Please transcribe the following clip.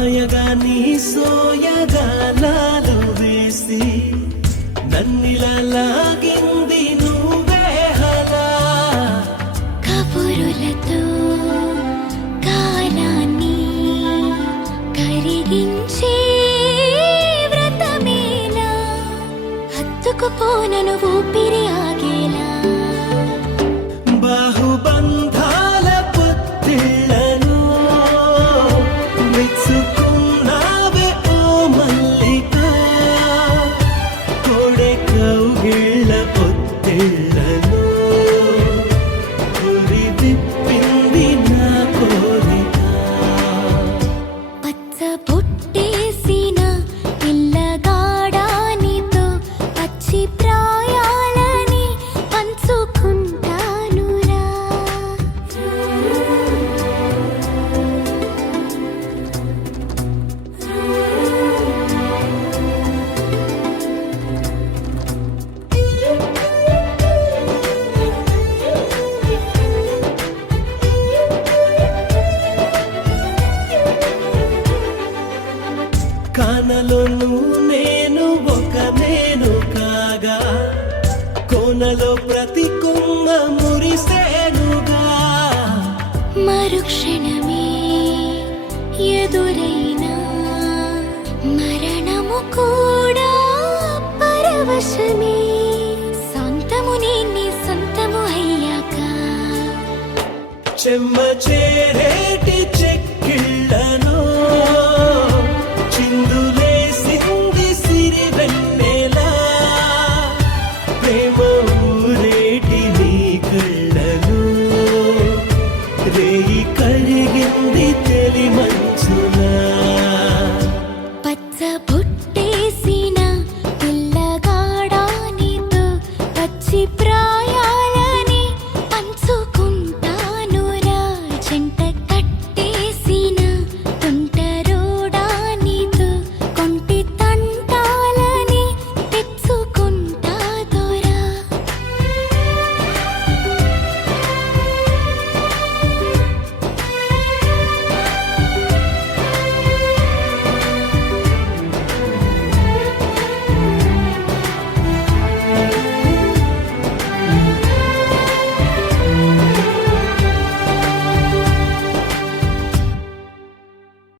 మాయగా నీ సోయగాలాలు వేసి నన్నిలా లాగింది నువ్వే హలా కబురులతో కాలాన్ని కరిగించే వ్రతమేలా హత్తుకుపోనను ఊపిరి ఆగేలా బాహుబంధాల పొత్తిళ్లను మెచ్చుకున్నావే ఓ మల్లిక కోడె కౌగిళ్ళ పొత్తిళ్లను గురి విప్పింది నా కోరిక పచ్చ బొట్టేసిన పిల్లగాడానితో పచ్చి ప్రాయాలని పంచుకుంటానురా కానలోను నేను ఒక నేను కాగా కోనలో ప్రతి కొమ్మ మురిసేనుగా మరుక్షణమే ఎదురైనా మరణము కూడా పరవశమే సొంతము నీ సొంతము అయ్యాక చెమ్మ చేరేట